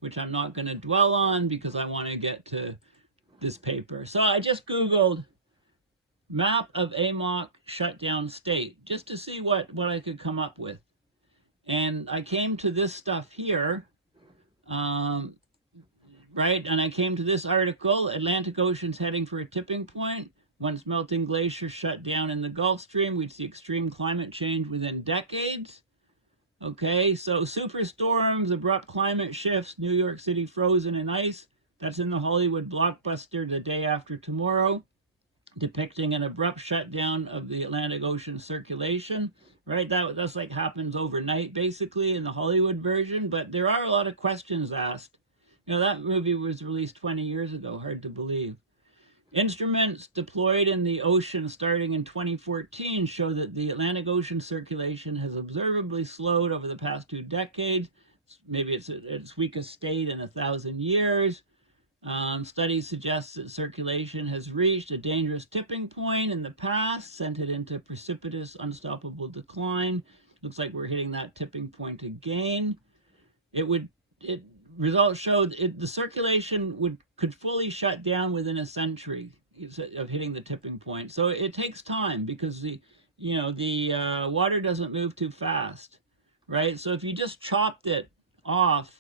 which I'm not going to dwell on because I want to get to this paper. So I just Googled map of AMOC shutdown state, just to see what I could come up with. And I came to this stuff here, right? And I came to this article, Atlantic Ocean's heading for a tipping point. Once melting glaciers shut down in the Gulf Stream, we'd see extreme climate change within decades. Okay, so superstorms, abrupt climate shifts, New York City frozen in ice. That's in the Hollywood blockbuster The Day After Tomorrow, depicting an abrupt shutdown of the Atlantic Ocean circulation, right? That's like happens overnight, basically, in the Hollywood version, but there are a lot of questions asked. That movie was released 20 years ago, hard to believe. Instruments deployed in the ocean starting in 2014 show that the Atlantic Ocean circulation has observably slowed over the past 2 decades. Maybe it's at its weakest state in 1,000 years. Studies suggest that circulation has reached a dangerous tipping point in the past, sent it into precipitous, unstoppable decline. Looks like we're hitting that tipping point again. Results showed the circulation could fully shut down within a century of hitting the tipping point. So it takes time because the water doesn't move too fast, right? So if you just chopped it off,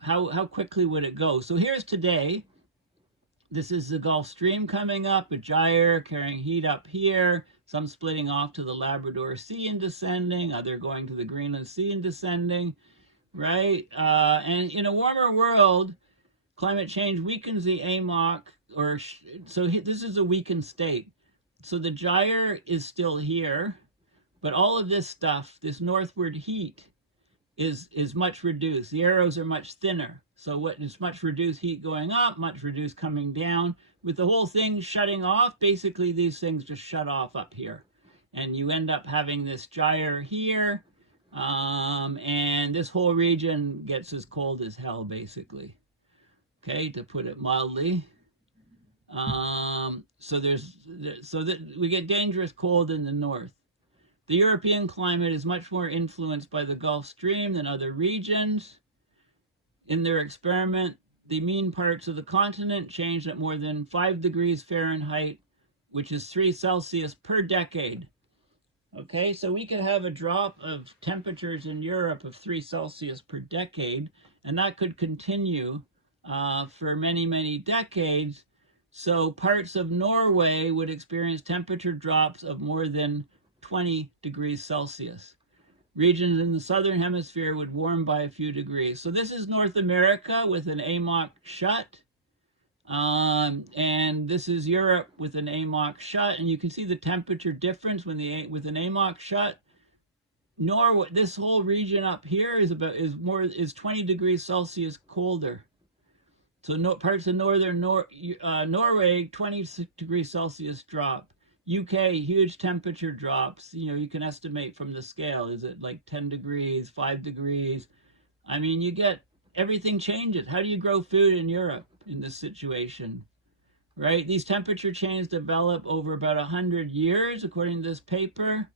how quickly would it go? So here's today. This is the Gulf Stream coming up, a gyre carrying heat up here, some splitting off to the Labrador Sea and descending, other going to the Greenland Sea and descending, right? And in a warmer world, climate change weakens the AMOC, so this is a weakened state. So the gyre is still here, but all of this stuff, this northward heat, is much reduced. The arrows are much thinner. So it's much reduced heat going up, much reduced coming down. With the whole thing shutting off, basically these things just shut off up here. And you end up having this gyre here, and this whole region gets as cold as hell, basically. Okay, to put it mildly. So that we get dangerous cold in the north. The European climate is much more influenced by the Gulf Stream than other regions. In their experiment, the mean parts of the continent changed at more than 5 degrees Fahrenheit, which is 3 Celsius per decade. Okay, so we could have a drop of temperatures in Europe of 3 Celsius per decade, and that could continue for many, many decades. So parts of Norway would experience temperature drops of more than 20 degrees Celsius. Regions in the southern hemisphere would warm by a few degrees. So this is North America with an AMOC shut. And this is Europe with an AMOC shut. And you can see the temperature difference with an AMOC shut. Norway, this whole region up here is 20 degrees Celsius colder. So parts of northern Norway, 20 degrees Celsius drop. UK, huge temperature drops. You can estimate from the scale. Is it like 10 degrees, 5 degrees? I mean, you get everything changes. How do you grow food in Europe in this situation? Right? These temperature changes develop over about 100 years, according to this paper.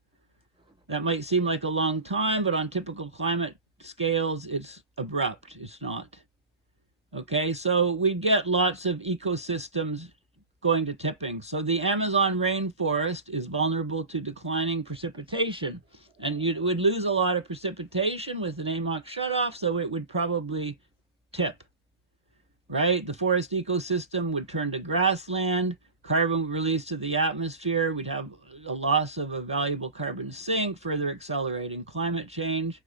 That might seem like a long time, but on typical climate scales, it's abrupt. It's not. Okay, so we get lots of ecosystems going to tipping. So the Amazon rainforest is vulnerable to declining precipitation, and you would lose a lot of precipitation with an AMOC shutoff, so it would probably tip, right? The forest ecosystem would turn to grassland, carbon would release to the atmosphere, we'd have a loss of a valuable carbon sink, further accelerating climate change.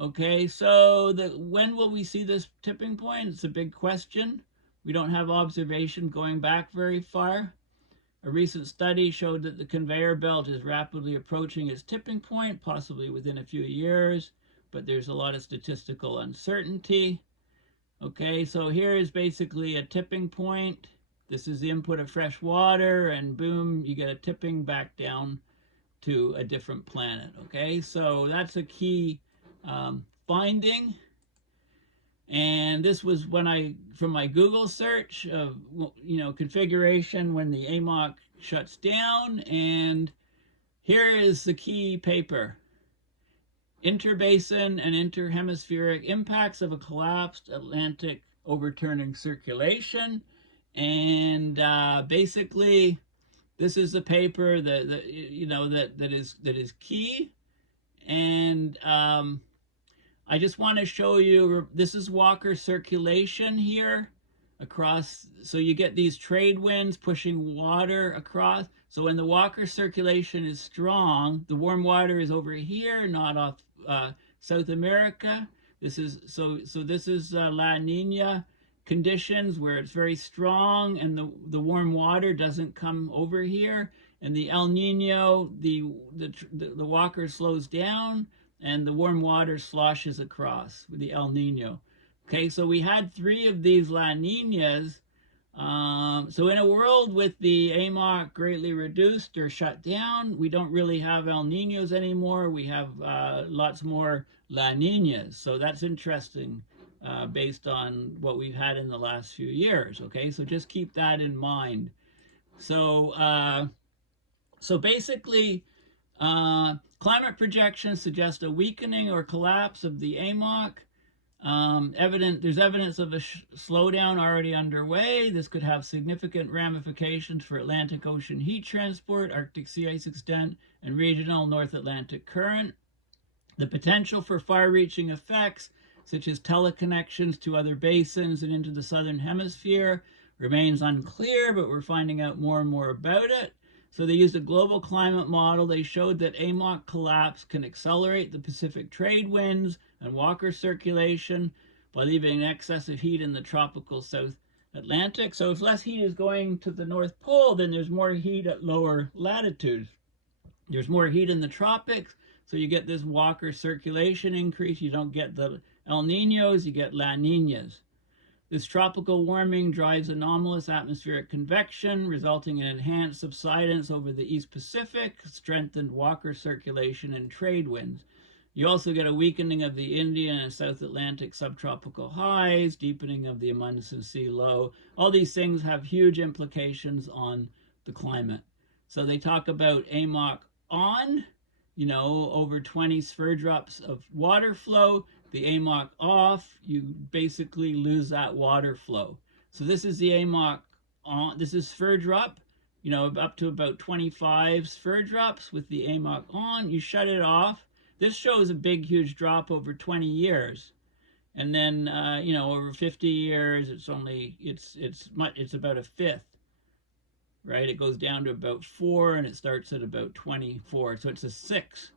Okay, so when will we see this tipping point? It's a big question. We don't have observation going back very far. A recent study showed that the conveyor belt is rapidly approaching its tipping point, possibly within a few years, but there's a lot of statistical uncertainty. Okay, so here is basically a tipping point. This is the input of fresh water, and boom, you get a tipping back down to a different planet. Okay, so that's a key finding. And this was from my Google search of, configuration when the AMOC shuts down. And here is the key paper. Interbasin and interhemispheric impacts of a collapsed Atlantic overturning circulation. And basically, this is the paper that is key. And I just want to show you, this is Walker circulation here across. So you get these trade winds pushing water across. So when the Walker circulation is strong, the warm water is over here, not off South America. This is this is La Niña conditions where it's very strong and the warm water doesn't come over here. And the El Niño, the Walker slows down and the warm water sloshes across with the El Niño. Okay, so we had 3 of these La Niñas. So in a world with the AMOC greatly reduced or shut down, we don't really have El Niños anymore. We have lots more La Niñas. So that's interesting based on what we've had in the last few years. Okay, so just keep that in mind. So, so basically, climate projections suggest a weakening or collapse of the AMOC. There's evidence of a slowdown already underway. This could have significant ramifications for Atlantic Ocean heat transport, Arctic sea ice extent, and regional North Atlantic current. The potential for far-reaching effects, such as teleconnections to other basins and into the southern hemisphere, remains unclear, but we're finding out more and more about it. So they used a global climate model. They showed that AMOC collapse can accelerate the Pacific trade winds and Walker circulation by leaving an excess of heat in the tropical South Atlantic. So if less heat is going to the North Pole, then there's more heat at lower latitudes. There's more heat in the tropics, so you get this Walker circulation increase. You don't get the El Niños, you get La Niñas. This tropical warming drives anomalous atmospheric convection, resulting in enhanced subsidence over the East Pacific, strengthened Walker circulation, and trade winds. You also get a weakening of the Indian and South Atlantic subtropical highs, deepening of the Amundsen Sea low. All these things have huge implications on the climate. So they talk about AMOC on, over 20 sphere-drops of water flow. The AMOC off, you basically lose that water flow. So this is the AMOC on. This is sphere drop, up to about 25 sphere drops with the AMOC on. You shut it off. This shows a big, huge drop over 20 years. And then, over 50 years, it's about a fifth. right? It goes down to about 4 and it starts at about 24. So it's a 6.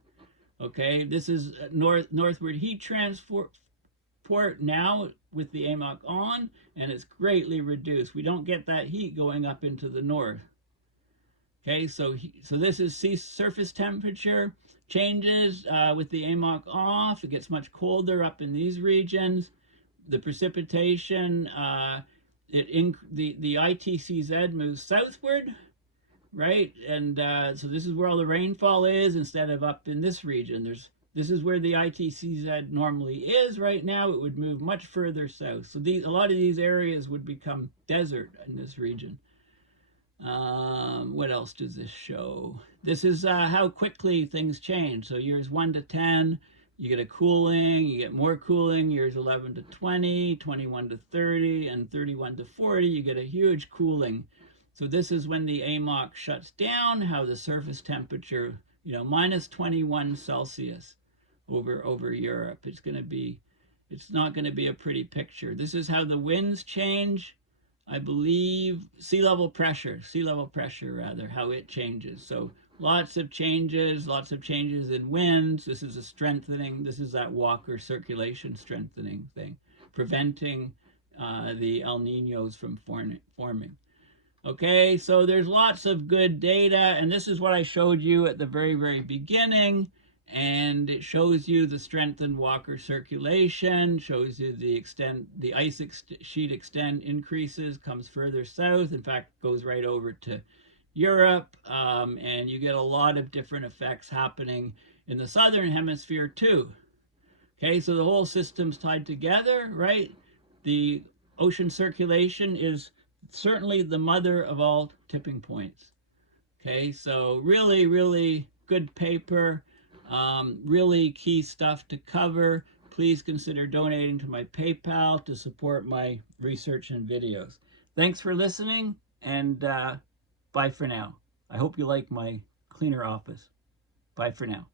Okay, this is northward heat transport now with the AMOC on, and it's greatly reduced. We don't get that heat going up into the north. Okay, so this is sea surface temperature changes with the AMOC off. It gets much colder up in these regions. The precipitation, the ITCZ moves southward, right? And so this is where all the rainfall is instead of up in this region. This is where the ITCZ normally is right now. It would move much further south. So a lot of these areas would become desert in this region. What else does this show? This is how quickly things change. So years 1 to 10, you get a cooling, you get more cooling. Years 11 to 20, 21 to 30, and 31 to 40, you get a huge cooling. So this is when the AMOC shuts down, how the surface temperature, minus 21 Celsius over Europe. It's not going to be a pretty picture. This is how the winds change. I believe sea level pressure rather, how it changes. So lots of changes in winds. This is a strengthening. This is that Walker circulation strengthening thing, preventing the El Niños from forming. Okay, so there's lots of good data, and this is what I showed you at the very, very beginning, and it shows you the strengthened Walker circulation, shows you the ice sheet extent increases, comes further south, in fact, goes right over to Europe, and you get a lot of different effects happening in the southern hemisphere too. Okay, so the whole system's tied together, right? The ocean circulation is certainly the mother of all tipping points. Okay, so really, really good paper, really key stuff to cover. Please consider donating to my PayPal to support my research and videos. Thanks for listening, and bye for now. I hope you like my cleaner office. Bye for now.